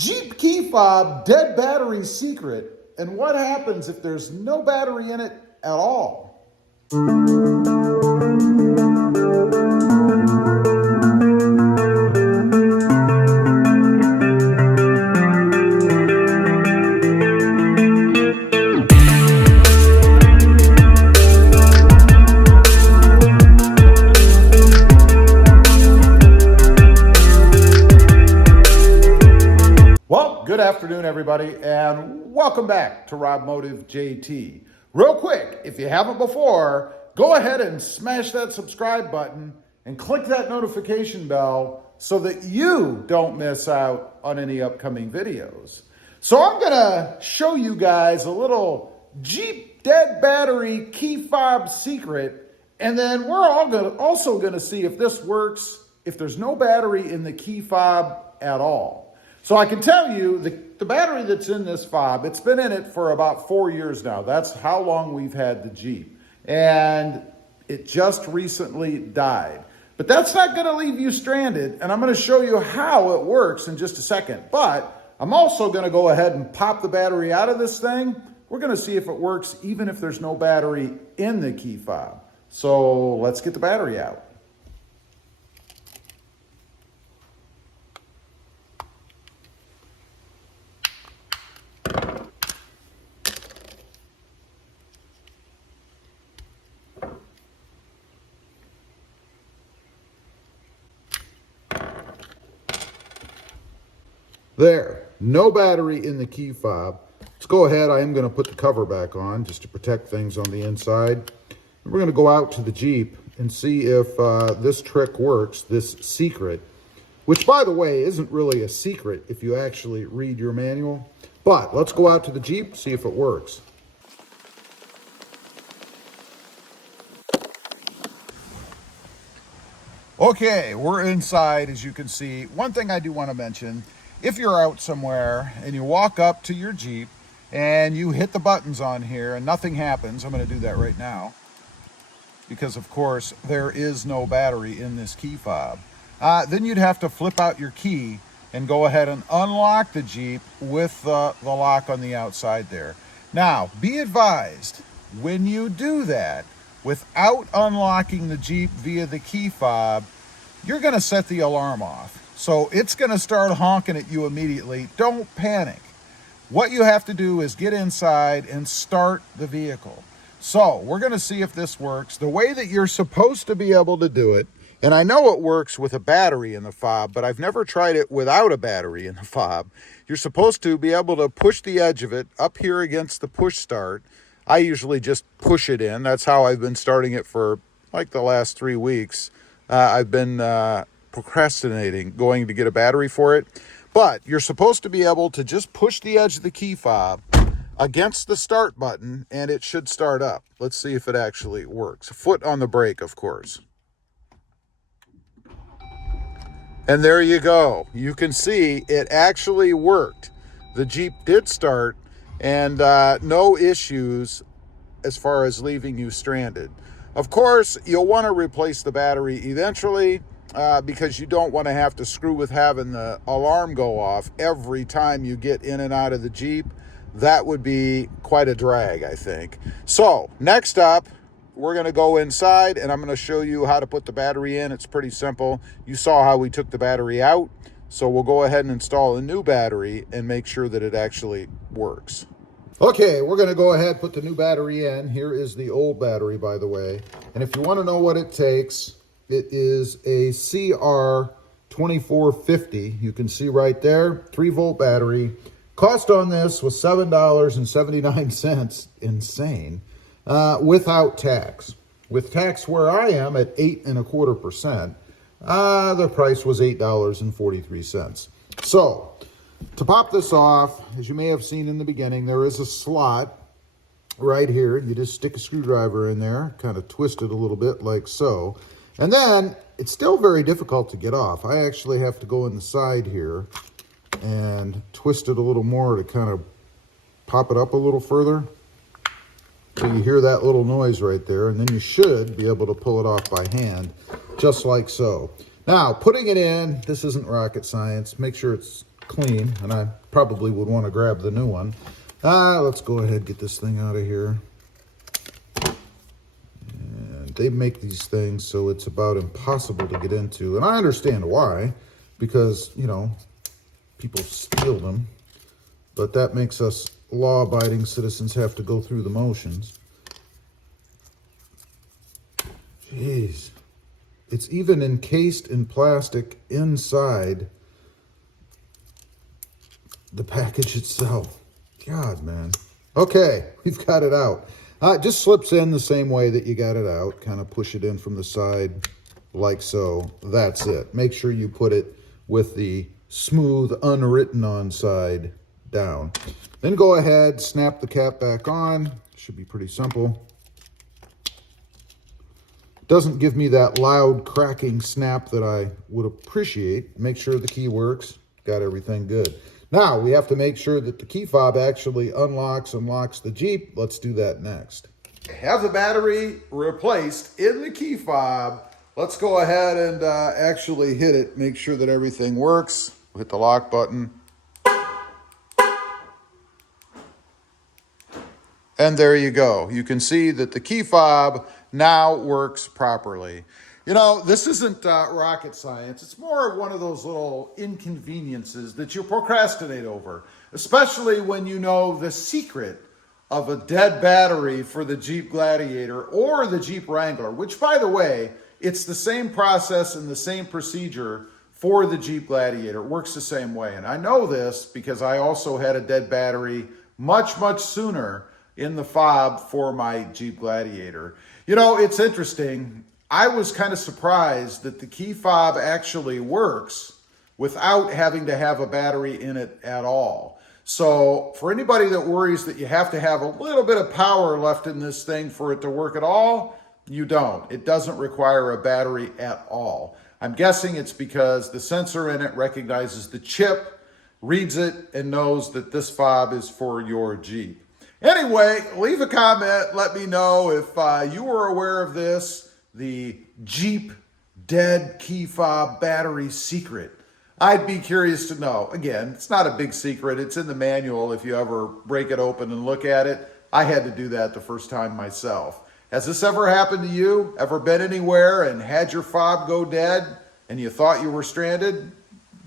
Jeep key fob, dead battery secret, and what happens if there's no battery in it at all? Good afternoon, everybody, and welcome back to Rob Motive JT. Real quick, if you haven't before, go ahead and smash that subscribe button and click that notification bell so that you don't miss out on any upcoming videos. So I'm gonna show you guys a little Jeep dead battery key fob secret, and then we're also gonna see if this works if there's no battery in the key fob at all. So I can tell you the battery that's in this fob, it's been in it for about 4 years now. That's how long we've had the Jeep. And it just recently died. But that's not gonna leave you stranded, and I'm gonna show you how it works in just a second. But I'm also gonna go ahead and pop the battery out of this thing. We're gonna see if it works even if there's no battery in the key fob. So let's get the battery out. There, no battery in the key fob. Let's go ahead. I am going to put the cover back on just to protect things on the inside. And we're going to go out to the Jeep and see if this trick works, this secret, which, by the way, isn't really a secret if you actually read your manual. But let's go out to the Jeep, see if it works. Okay, we're inside, as you can see. One thing I do want to mention, if you're out somewhere and you walk up to your Jeep and you hit the buttons on here and nothing happens, I'm going to do that right now because, of course, there is no battery in this key fob. Then you'd have to flip out your key and go ahead and unlock the Jeep with the lock on the outside there. Now, be advised, when you do that, without unlocking the Jeep via the key fob, you're going to set the alarm off. So it's going to start honking at you immediately. Don't panic. What you have to do is get inside and start the vehicle. So we're going to see if this works. The way that you're supposed to be able to do it, and I know it works with a battery in the fob, but I've never tried it without a battery in the fob. You're supposed to be able to push the edge of it up here against the push start. I usually just push it in. That's how I've been starting it for like the last 3 weeks. I've been procrastinating going to get a battery for it, but you're supposed to be able to just push the edge of the key fob against the start button and it should start up. Let's see if it actually works. Foot on the brake, of course. And there you go. You can see it actually worked. The Jeep did start and no issues as far as leaving you stranded. Of course, you'll want to replace the battery eventually, because you don't want to have to screw with having the alarm go off every time you get in and out of the Jeep. That would be quite a drag, I think. So next up, we're going to go inside and I'm going to show you how to put the battery in. It's pretty simple. You saw how we took the battery out. So we'll go ahead and install a new battery and make sure that it actually works. Okay, we're going to go ahead and put the new battery in. Here is the old battery, by the way. And if you want to know what it takes, it is a CR2450. You can see right there, 3-volt battery. Cost on this was $7.79, insane, without tax. With tax where I am at 8.25%, the price was $8.43. So, to pop this off, as you may have seen in the beginning, there is a slot right here. You just stick a screwdriver in there, kind of twist it a little bit like so. And then it's still very difficult to get off. I actually have to go in the side here and twist it a little more to kind of pop it up a little further. So you hear that little noise right there, and then you should be able to pull it off by hand, just like so. Now, putting it in, this isn't rocket science. Make sure it's clean, and I probably would want to grab the new one. Let's go ahead and get this thing out of here. And they make these things so it's about impossible to get into. And I understand why, because, you know, people steal them. But that makes us law-abiding citizens have to go through the motions. Jeez. It's even encased in plastic inside the package itself. God, man. Okay, we've got it out. It just slips in the same way that you got it out. Kind of push it in from the side like so. That's it. Make sure you put it with the smooth, unwritten on side down. Then go ahead, snap the cap back on. Should be pretty simple. Doesn't give me that loud cracking snap that I would appreciate. Make sure the key works. Got everything good. Now we have to make sure that the key fob actually unlocks and locks the Jeep. Let's do that next. Have the battery replaced in the key fob. Let's go ahead and actually hit it. Make sure that everything works. We'll hit the lock button. And there you go. You can see that the key fob now works properly. You know, this isn't rocket science. It's more of one of those little inconveniences that you procrastinate over, especially when you know the secret of a dead battery for the Jeep Gladiator or the Jeep Wrangler, which, by the way, it's the same process and the same procedure for the Jeep Gladiator. It works the same way. And I know this because I also had a dead battery much, much sooner in the fob for my Jeep Gladiator. You know, it's interesting. I was kind of surprised that the key fob actually works without having to have a battery in it at all. So for anybody that worries that you have to have a little bit of power left in this thing for it to work at all, you don't. It doesn't require a battery at all. I'm guessing it's because the sensor in it recognizes the chip, reads it, and knows that this fob is for your Jeep. Anyway, leave a comment. Let me know if you were aware of this, the Jeep dead key fob battery secret. I'd be curious to know. Again, it's not a big secret. It's in the manual if you ever break it open and look at it. I had to do that the first time myself. Has this ever happened to you? Ever been anywhere and had your fob go dead and you thought you were stranded?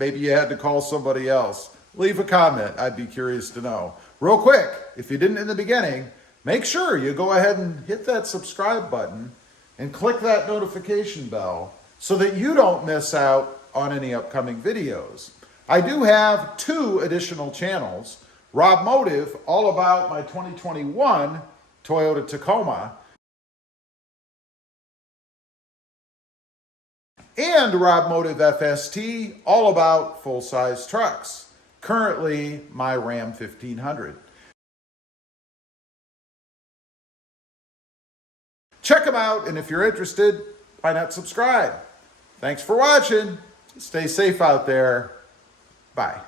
Maybe you had to call somebody else. Leave a comment. I'd be curious to know. Real quick, if you didn't in the beginning, make sure you go ahead and hit that subscribe button and click that notification bell so that you don't miss out on any upcoming videos. I do have 2 additional channels. Rob Motive, all about my 2021 Toyota Tacoma, and Rob Motive FST, all about full-size trucks. Currently, my Ram 1500. Check them out, and if you're interested, why not subscribe? Thanks for watching. Stay safe out there. Bye.